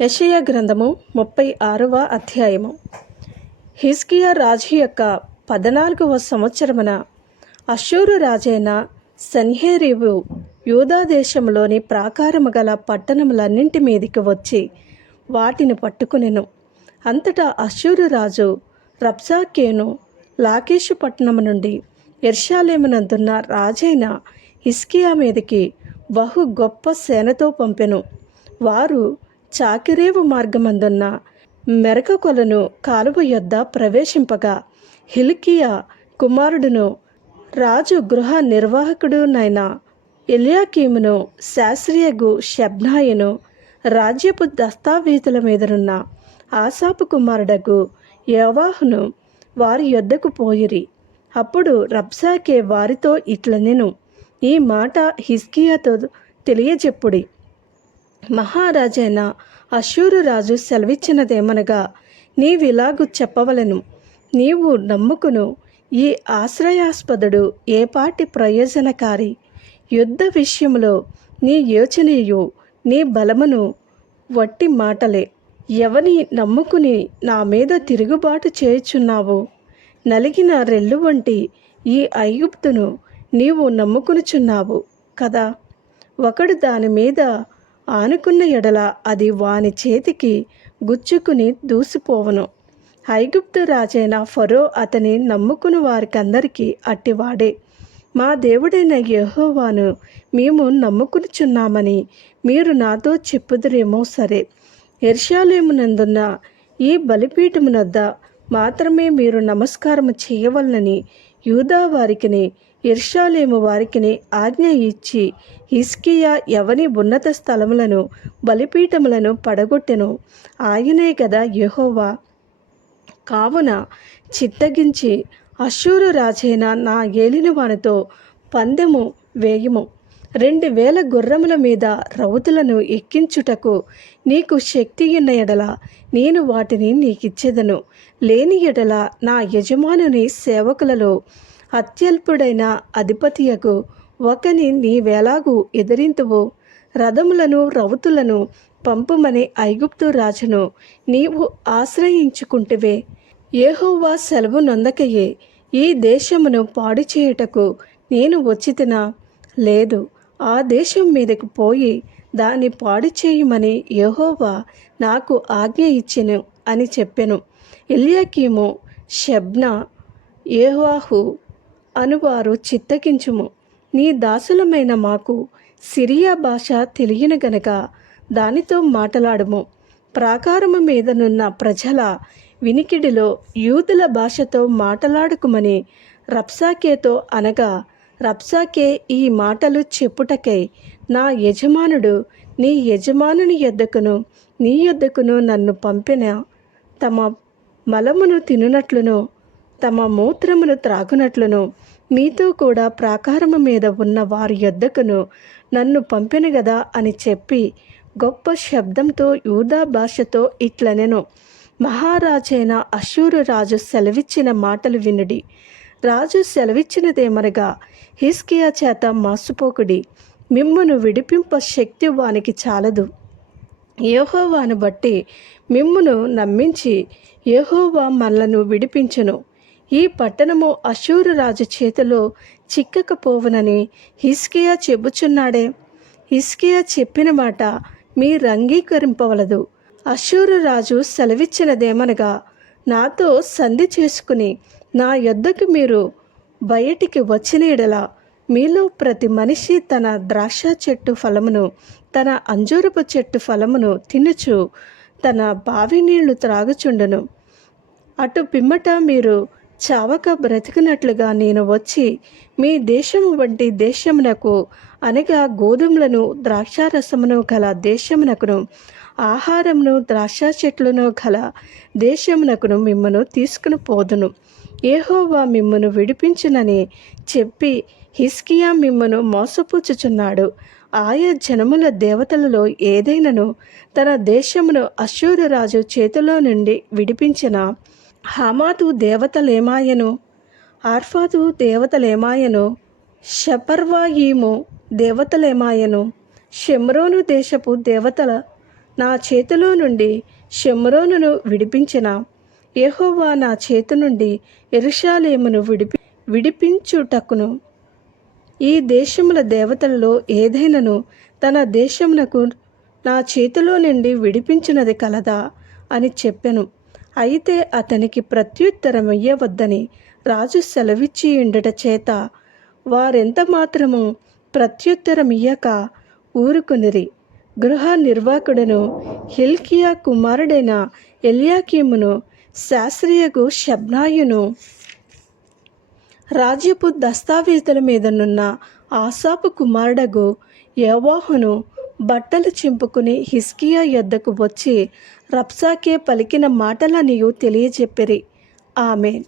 యెషయ గ్రంథము ముప్పై ఆరవ అధ్యాయము. హిస్కియా రాజు యొక్క పద్నాలుగవ సంవత్సరమున అశూరు రాజైన సన్హేరివు యూదా దేశంలోని ప్రాకారము గల పట్టణములన్నింటి మీదికి వచ్చి వాటిని పట్టుకునెను. అంతటా అశూరు రాజు రబ్సాకేను లాకేషు పట్టణము నుండి ఎర్షాలేమునందున్న రాజైన హిస్కియా మీదికి బహు గొప్ప సేనతో పంపెను. వారు చాకిరేవు మార్గమందున్న మెరక కొలను కాలువ యొద్ద ప్రవేశింపగా హిల్కియా కుమారుడును రాజు గృహ నిర్వాహకుడునైన ఎలియాకీమును శాస్త్రీయగు షబ్నాయును రాజ్యపు దస్తావేజుల మీదనున్న ఆసాపు కుమారుడకు యవాహును వారి యొద్దకు పోయిరి. అప్పుడు రబ్సాకే వారితో ఇట్లనెను. ఈ మాట హిస్కియాతో తెలియజెప్పుడి. మహారాజైన అశూరు రాజు సెలవిచ్చినదేమనగా నీవిలాగు చెప్పవలను. నీవు నమ్ముకును ఈ ఆశ్రయాస్పదుడు ఏపాటి ప్రయోజనకారి? యుద్ధ విషయంలో నీ యోచనయు నీ బలమును వట్టి మాటలే. ఎవని నమ్ముకుని నా మీద తిరుగుబాటు చేయుచున్నావు? నలిగిన రెల్లు వంటి ఈ ఐగుప్తును నీవు నమ్ముకునుచున్నావు కదా? ఒకడు దాని మీద ఆనుకున్న ఎడల అది వాని చేతికి గుచ్చుకుని దూసిపోవను. ఐగుప్తు రాజైన ఫరో అతని నమ్ముకుని వారికందరికీ అట్టివాడే. మా దేవుడైన యహోవాను మేము నమ్ముకునిచున్నామని మీరు నాతో చెప్పుదురేమో సరే. ఎర్షాలేమునందున్న ఈ బలిపీఠమునద్ద మాత్రమే మీరు నమస్కారం చేయవలనని యూదా వారికిని ఇర్షాలేము వారికిని ఆజ్ఞ ఇచ్చి హిస్కియా ఎవని ఉన్నత స్థలములను బలిపీఠములను పడగొట్టెను. ఆయనే కదా యెహోవా. కావున చిత్తగించి అశూరు రాజైన నా ఏలినవానితో పందెము వేయము. రెండు వేల గుర్రముల మీద రౌతులను ఎక్కించుటకు నీకు శక్తి ఉన్న ఎడల నేను వాటిని నీకిచ్చేదను. లేని ఎడల నా యజమానుని సేవకులలో అత్యల్పుడైన అధిపతియకు ఒకని నీవేలాగు ఎదిరింతువు? రథములను రౌతులను పంపుమని ఐగుప్తు రాజును నీవు ఆశ్రయించుకుంటువే. ఏహోవా సెలవు నొందకయే. ఈ దేశమును పాడు చేయుటకు నేను వచ్చితినా. లేదు ఆ దేశం మీదకు పోయి దాన్ని పాడు చేయమని యహోవా నాకు ఆజ్ఞ ఇచ్చెను అని చెప్పెను. ఎలియాకీము షబ్నా ఏహాహు అనువారు చిత్తగించుము. నీ దాసులమైన మాకు సిరియా భాష తెలియను గనక దానితో మాటలాడుము. ప్రాకారము మీదనున్న ప్రజల వినికిడిలో యూదుల భాషతో మాటలాడుకుమని రప్సాకేతో అనగా రప్సాకే ఈ మాటలు చెప్పుటకై నా యజమానుడు నీ యజమానుని యొద్దకును నీ యొద్దకును నన్ను పంపిన తమ మలమును తినునట్లును తమ మూత్రమును త్రాగునట్లును. మీతో కూడా ప్రాకారము మీద ఉన్న వారి యొద్దకును నన్ను పంపిన గదా అని చెప్పి గొప్ప శబ్దంతో యూదా భాషతో ఇట్లనెను. మహారాజైన అశూరు రాజు సెలవిచ్చిన మాటలు వినుడి. రాజు సెలవిచ్చినదేమనగా హిస్కియా చేత మాసుపోకుడి. మిమ్మును విడిపింప శక్తి వానికి చాలదు. యహోవాను బట్టి మిమ్మును నమ్మించి యహోవా మనలను విడిపించును. ఈ పట్టణము అశూరు రాజు చేతిలో చిక్కకపోవునని హిస్కియా చెబుచున్నాడే. హిస్కియా చెప్పిన మాట మీరు అంగీకరింపవలదు అశూరు రాజు సెలవిచ్చినదేమనగా నాతో సంధి చేసుకుని నా యొద్దకు మీరు బయటికి వచ్చిన ఎడలా మీలో ప్రతి మనిషి తన ద్రాక్ష చెట్టు ఫలమును తన అంజూరపు చెట్టు ఫలమును తినుచు తన బావి నీళ్ళు త్రాగుచుండును. అటు పిమ్మట మీరు చావక బ్రతికినట్లుగా నేను వచ్చి మీ దేశము వంటి దేశమునకు అనగా గోధుమలను ద్రాక్షారసమును గల దేశమునకును ఆహారమును ద్రాక్ష చెట్లను గల దేశమునకును మిమ్మను తీసుకుని పోదును. ఏహోవా మిమ్మను విడిపించునని చెప్పి హిస్కియా మిమ్మను మోసపుచ్చుచున్నాడు. ఆయా జనముల దేవతలలో ఏదైనను తన దేశమును అశూరు రాజు చేతిలో నుండి విడిపించిన హమాతు దేవతలేమాయను ఆర్ఫాతు దేవతలేమాయను షపర్వాయీము దేవతలేమాయను షెమ్రోను దేశపు దేవతల నా చేతిలో నుండి షెమ్రోనును విడిపించిన? ఏహోవా నా చేతి నుండి ఎరుషాలేమును విడిపి విడిపించుటకును. ఈ దేశముల దేవతలలో ఏదైనను తన దేశమునకు నా చేతిలో నుండి విడిపించినది కలదా అని చెప్పెను. అయితే అతనికి ప్రత్యుత్తరం ఇయ్యవద్దని రాజు సెలవిచ్చి ఉండట చేత. వారెంత మాత్రము ప్రత్యుత్తరం ఇయ్యక ఊరుకునిరి. గృహ నిర్వాహకుడును హిల్కియా కుమారుడైన ఎలియాకీమును శాస్త్రీయకు షబ్నాయును రాజ్యపు దస్తావేజుల మీదనున్న ఆసాపు కుమారుడగు యవాహును బట్టలు చింపుకుని హిస్కియా యొద్దకు వచ్చి రప్సాకే పలికిన మాటలనియు తెలియజెప్పిరి. ఆమె